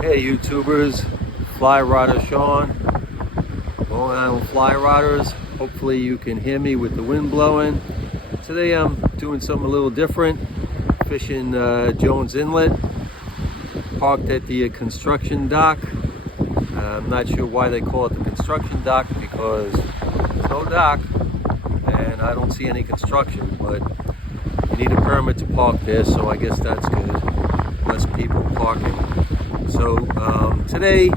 Hey YouTubers, Fly Rider Sean, Long Island Fly Riders. Hopefully you can hear me with the wind blowing. Today I'm doing something a little different, fishing Jones Inlet, parked at the construction dock. I'm not sure why they call it the construction dock because there's no dock and I don't see any construction, but you need a permit to park there, so I guess that's good. Less people parking. So today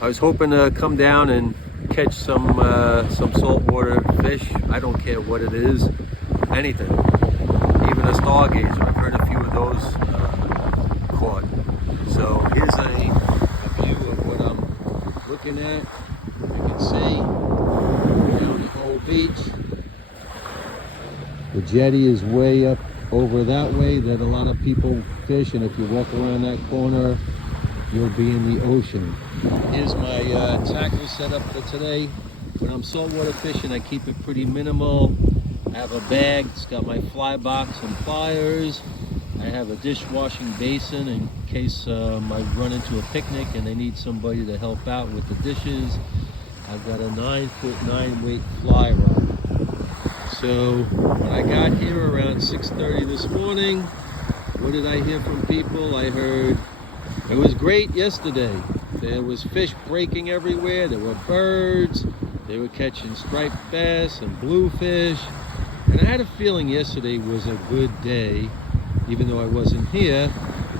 I was hoping to come down and catch some saltwater fish. I don't care what it is, anything, even a stargazer. I've heard a few of those caught. So here's a view of what I'm looking at. You can see down the whole beach. The jetty is way up over that way that a lot of people fish, and if you walk around that corner you'll be in the ocean. Here's my tackle setup for today. When I'm saltwater fishing, I keep it pretty minimal. I have a bag, it's got my fly box and pliers. I have a dishwashing basin in case I run into a picnic and they need somebody to help out with the dishes. I've got a 9-foot 9-weight fly rod. So when I got here around 6:30 this morning, what did I hear from people? I heard it was great yesterday. There was fish breaking everywhere. There were birds. They were catching striped bass and bluefish. And I had a feeling yesterday was a good day, even though I wasn't here,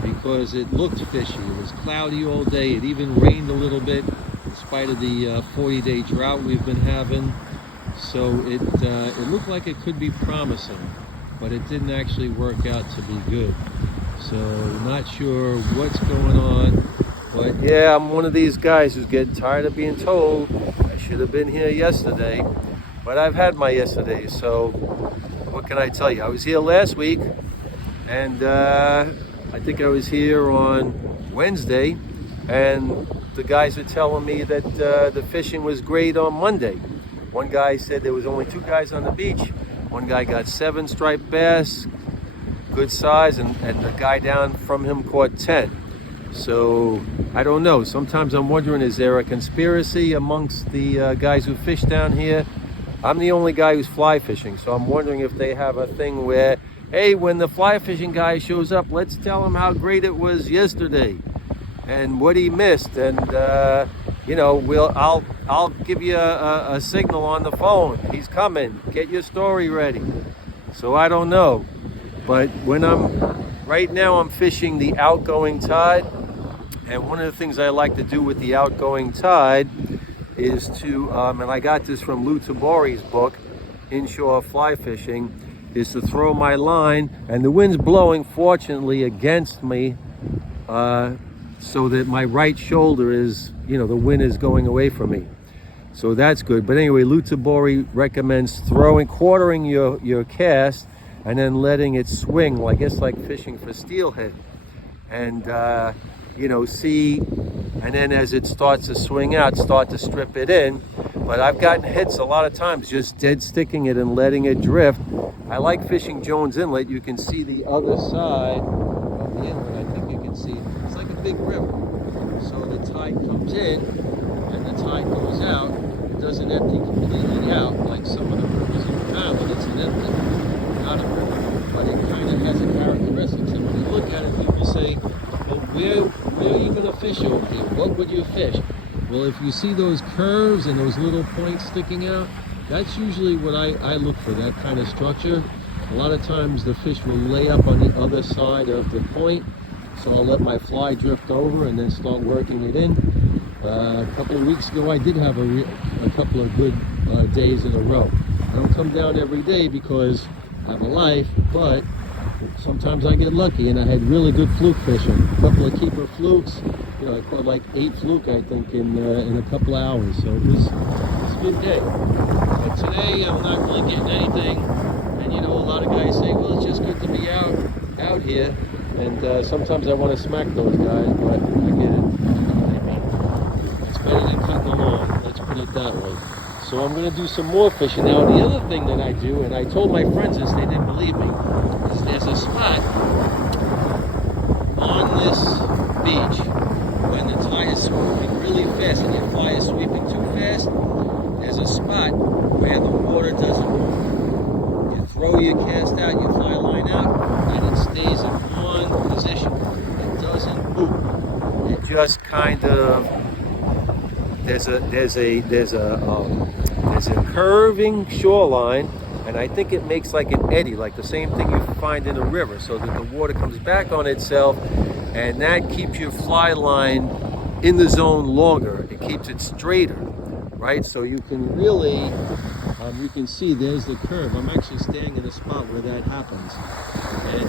because it looked fishy. It was cloudy all day. It even rained a little bit in spite of the 40-day drought we've been having. So it looked like it could be promising, but it didn't actually work out to be good. So not sure what's going on, but yeah, I'm one of these guys who's getting tired of being told I should have been here yesterday, but I've had my yesterdays, so what can I tell you? I was here last week, and I think I was here on Wednesday, and the guys are telling me that the fishing was great on Monday. One guy said there was only 2 guys on the beach. One guy got 7 striped bass, good size, and the guy down from him caught 10. So I don't know. Sometimes I'm wondering, is there a conspiracy amongst the guys who fish down here? I'm the only guy who's fly fishing, so I'm wondering if they have a thing where, hey, when the fly fishing guy shows up, let's tell him how great it was yesterday and what he missed, and you know, I'll give you a signal on the phone. He's coming. Get your story ready. So I don't know. But when right now I'm fishing the outgoing tide, and one of the things I like to do with the outgoing tide is to, and I got this from Lou Tabori's book, Inshore Fly Fishing, is to throw my line, and the wind's blowing fortunately against me, so that my right shoulder is, you know, the wind is going away from me. So that's good. But anyway, Lou Tabori recommends quartering your cast and then letting it swing, I guess like fishing for steelhead. And, you know, see, and then as it starts to swing out, start to strip it in. But I've gotten hits a lot of times just dead sticking it and letting it drift. I like fishing Jones Inlet. You can see the other side of the inlet. I think you can see, it's like a big river. So the tide comes in and the tide goes out. It doesn't empty completely out like some of the rivers in the island. It's an empty. Not a river, but it kind of has a characteristics. And when you look at it, people say, well, where are you going to fish over here? What would you fish? Well, if you see those curves and those little points sticking out, that's usually what I look for, that kind of structure. A lot of times the fish will lay up on the other side of the point, so I'll let my fly drift over and then start working it in. A couple of weeks ago, I did have a couple of good days in a row. I don't come down every day because I have a life, but sometimes I get lucky, and I had really good fluke fishing. A couple of keeper flukes. You know, I caught like 8 fluke, I think, in a couple of hours. So it was a good day. But today I'm not really getting anything. And you know, a lot of guys say, well, it's just good to be out here. And sometimes I want to smack those guys, but I get it. I mean, it's better than cutting the lawn. Let's put it that way. So I'm going to do some more fishing. Now, the other thing that I do, and I told my friends this, they didn't believe me, is there's a spot on this beach when the tide is sweeping really fast and your fly is sweeping too fast, there's a spot where the water doesn't move. You throw your cast out, your fly line out, and it stays in one position. It doesn't move. It just kind of, there's a curving shoreline, and I think it makes like an eddy, like the same thing you find in a river, so that the water comes back on itself, and that keeps your fly line in the zone longer. It keeps it straighter, right? So you can really, you can see there's the curve. I'm actually standing in a spot where that happens, and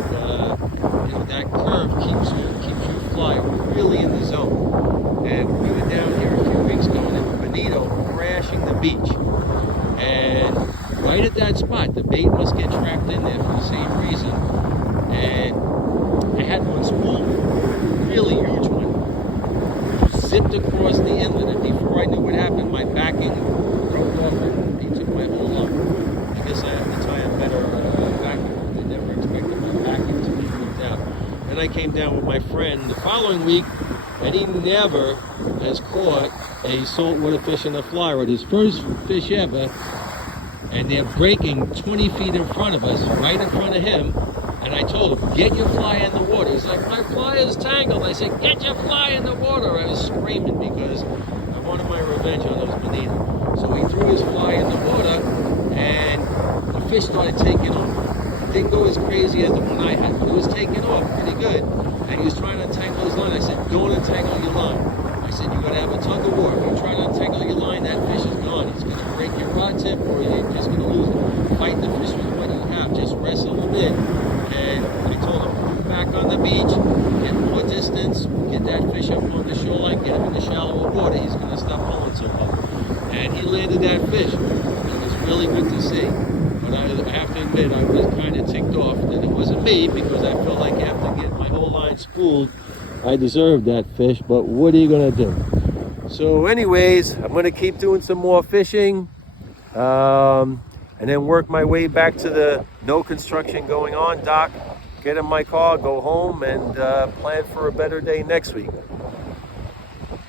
you know, that curve keeps your fly really in the zone. And we were down here a few weeks ago, and there was bonito crashing the beach, and right at that spot, the bait must get trapped in there for the same reason. And I had one spool, really huge one, zipped across the inlet, and before I knew what happened, my backing broke off and he took my whole line. I guess I have to tie a better backing. I never expected my backing to be ripped out. Then I came down with my friend the following week, and he never has caught a saltwater fish in a fly rod. His first fish ever, and they're breaking 20 feet in front of us, right in front of him. And I told him, get your fly in the water. He's like, my fly is tangled. I said, get your fly in the water. I was screaming because I wanted my revenge on those bonito. So he threw his fly in the water, and the fish started taking off. It didn't go as crazy as the one I had, but it was taking off pretty good. And he was trying to untangle his line. I said, don't untangle your line. I said, you got to have a tug of war. If you try to untangle your line, that fish is gone. He's going to break your rod tip, or you're just going to lose it. Fight the fish with what you have. Just rest a little bit. And I told him, move back on the beach, get more distance, get that fish up on the shoreline, get him in the shallower water. He's going to stop pulling so hard. And he landed that fish. It was really good to see. But I have to admit, I was kind of ticked off that it wasn't me, because I felt like after getting my whole line spooled, I deserved that fish. But what are you going to do? So anyways, I'm going to keep doing some more fishing. And then work my way back to the no construction going on dock, get in my car, go home, and plan for a better day next week.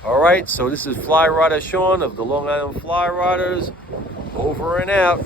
All right, so this is Fly Rodder Sean of the Long Island Fly Rodders, over and out.